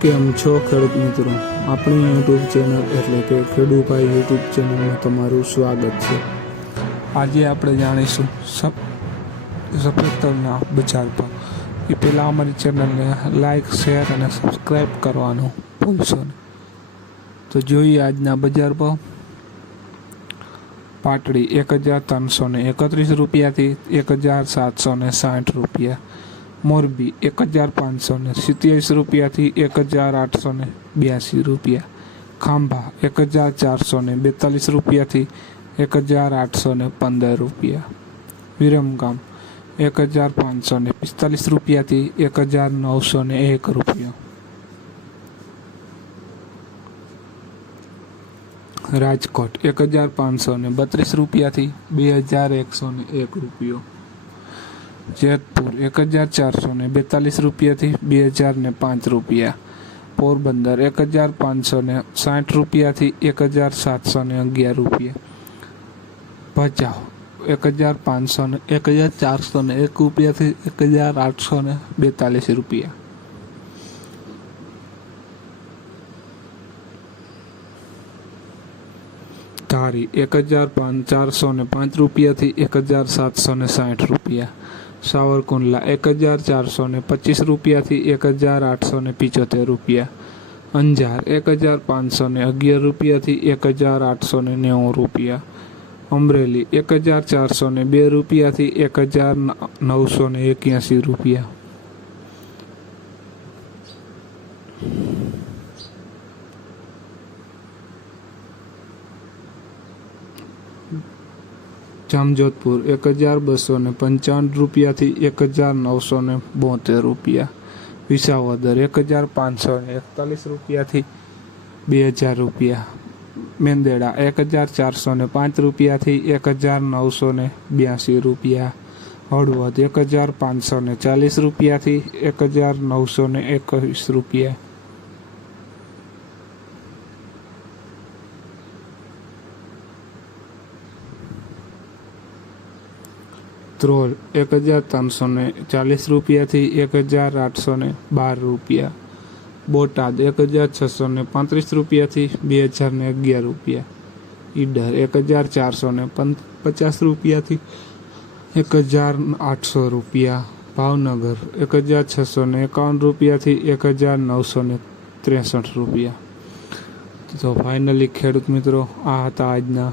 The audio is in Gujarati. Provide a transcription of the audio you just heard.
કેમ છો ખેડૂત મિત્રો? આપણી યુટ્યુબ ચેનલ એટલે કે ખેડૂભાઈ યુટ્યુબ ચેનલમાં તમારું સ્વાગત છે. આજે આપણે જાણીશું સફ સફેદ તલના બજાર પર. એ પહેલાં અમારી ચેનલને લાઇક શેર અને સબસ્ક્રાઈબ કરવાનું ભૂલશો તો જોઈએ આજના બજાર ભાવ. પાટડી એક હજાર ત્રણસો એકત્રીસ રૂપિયાથી એક હજાર સાતસો સાઠ રૂપિયા. મોરબી એક હજાર પાંચસો ને સિત્યાવીસ રૂપિયાથી એક હજાર આઠસો ને બ્યાસી રૂપિયા. ખાંભા એક હજાર ચારસો ને બેતાલીસ રૂપિયાથી એક હજાર આઠસો ને પંદર રૂપિયા. વિરમગામ એક હજાર પાંચસો ને પિસ્તાલીસ રૂપિયાથી એક હજાર નવસો ને એક રૂપિયો. રાજકોટ એક હજાર પાંચસો ને બત્રીસ રૂપિયાથી બે હજાર એકસો ને એક રૂપિયો. જેતપુર એક હજાર ચારસો ને બેતાલીસ રૂપિયાથી બે હજાર ને પાંચ રૂપિયા. પોરબંદર એક હજાર પાંચસો ને સાઠ રૂપિયાથી એક હજાર સાતસો ને અગિયાર રૂપિયા. ભચાઉ એક હજાર પાંચસો ને એક હજાર ચારસો ને એક રૂપિયાથી એક હજાર આઠસો ને બેતાલીસ રૂપિયા. ધારી એક હજાર પાંચ ચારસો ને પાંચ રૂપિયાથી એક હજાર સાતસો ને સાઠ રૂપિયા. સાવરકુંડલા એક હજાર ચારસો ને પચીસ રૂપિયાથી એક હજાર આઠસો ને પિચોતેર રૂપિયા. અંજાર એક હજાર પાંચસો ને અગિયાર રૂપિયાથી એક હજાર આઠસો ને નેવું રૂપિયા. અમરેલી એક હજાર ચારસો ને બે રૂપિયાથી એક હજાર નવસો ને એક્યાસી રૂપિયા. જામજોધપુર એક હજાર બસો ને પંચાવન રૂપિયાથી એક હજાર નવસો ને બોતેર રૂપિયા. વિસાવદર એક હજાર પાંચસો ને એકતાલીસ રૂપિયાથી બે હજાર રૂપિયા. મેંદેડા એક હજાર ચારસો ને પાંચ રૂપિયાથી એક હજાર નવસો ને બ્યાસી રૂપિયા. હળવદ એક હજાર પાંચસો ને ચાલીસ રૂપિયાથી એક હજાર નવસો ને એકવીસ રૂપિયા. ત્રોલ એક હજાર ત્રણસો ને ચાલીસ રૂપિયાથી એક હજાર આઠસો ને બાર રૂપિયા. બોટાદ એક હજાર છસો ને પાંત્રીસ રૂપિયાથી બે હજાર ને અગિયાર રૂપિયા. ઈડર એક હજાર ચારસો ને પચાસ રૂપિયાથી એક હજાર આઠસો રૂપિયા. ભાવનગર એક હજાર છસો ને એકાવન રૂપિયાથી એક હજાર નવસો ને ત્રેસઠ રૂપિયા. તો ફાઇનલી ખેડૂત મિત્રો, આ હતા આજના